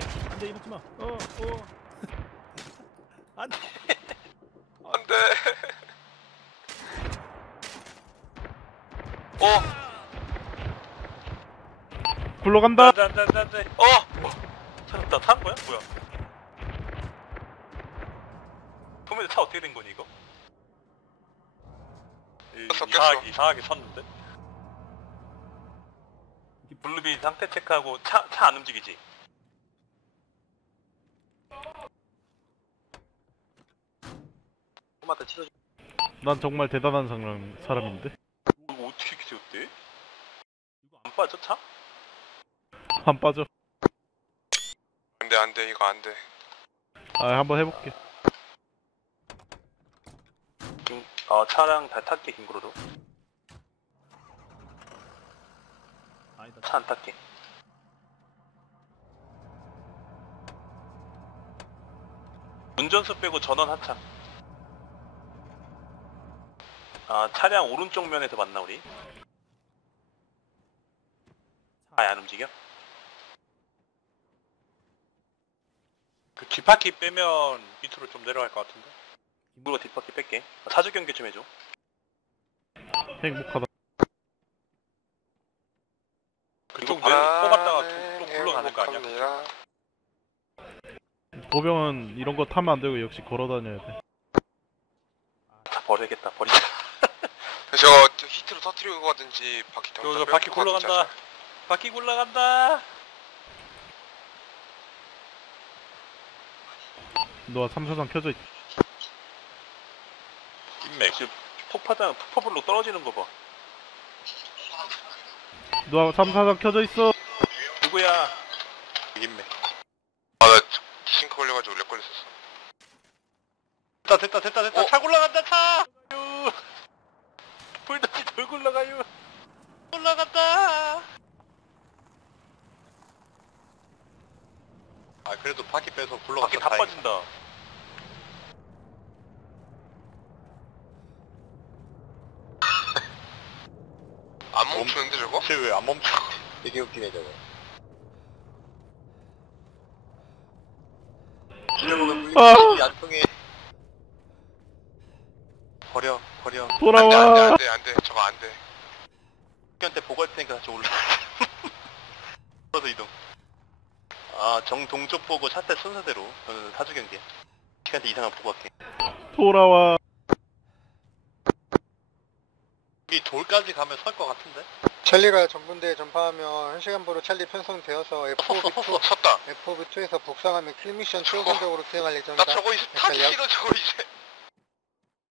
안돼 이러지 마. 어 어. 안돼. 안돼. 어, 굴러간다. 안돼 안돼 안돼 안돼. 어, 어, 찾았다. 탄 거야? 뭐야? 소매도 차 어떻게 된 거니 이거? 이- 섞였어. 이상하게 이상하게 섰는데. 블루비 상태 체크하고 차 차 안 움직이지. 토마토 치료. 난 정말 대단한 사람 사람인데. 이거 어떻게 이렇게 되었대? 이거 안 빠져 차? 안 빠져. 안돼 안돼 이거 안돼. 아 한번 해볼게. 김, 어, 차량 다 탈게 김구로로 아니다. 차 안 탈게 운전수 빼고 전원 하차 아 차량 오른쪽 면에서 만나 우리 아예 안 움직여? 그 뒷바퀴 빼면 밑으로 좀 내려갈 것 같은데 김구로 뒷바퀴 뺄게 사주 경계 좀 해줘 행복하다. 그쪽 면 뽑았다가 또, 또 굴러가는 거 아니야? 보병은 이런 거 타면 안 되고 역시 걸어 다녀야 돼. 다 버려야겠다 버리자 저거 히트로 터트리고 가든지 바퀴 저, 던져 저 바퀴 굴러간다 바퀴 굴러간다 너가 삼사장 켜져 있. 인맥 지금 폭파장 폭파불로 떨어지는 거 봐 너가 삼사장 켜져 있어. 누구야 인맥. 아나 싱크 걸려가지고 렉 걸렸었어. 됐다 됐다 됐다 됐다 어? 차 굴러간다 차 돌 굴러가요 올라간다 아 그래도 바퀴 빼서 바퀴 다 빠진다 안 멈추는데 저거? 왜안 멈춰? 되게 웃기네 저거. 아안 통해. 버려 버려. 돌아와. 안돼 안돼 저거 안돼. 학교한테 보고할 테니까 다시 올라. 풀어서 이동. 아 정동쪽 보고 샷대 순서대로 저는 사주 경계. 시간대 이상을 보고 할게. 돌아와. 이 돌까지 가면 설 것 같은데? 찰리가 전분대에 전파하면 1시간부로 찰리 편성되어서 FOB2, 섰다. FOB2에서 복상하면 킬미션 최우선적으로 수행할 나 예정이다. 저거 이제? 타기 싫어 저거 이제.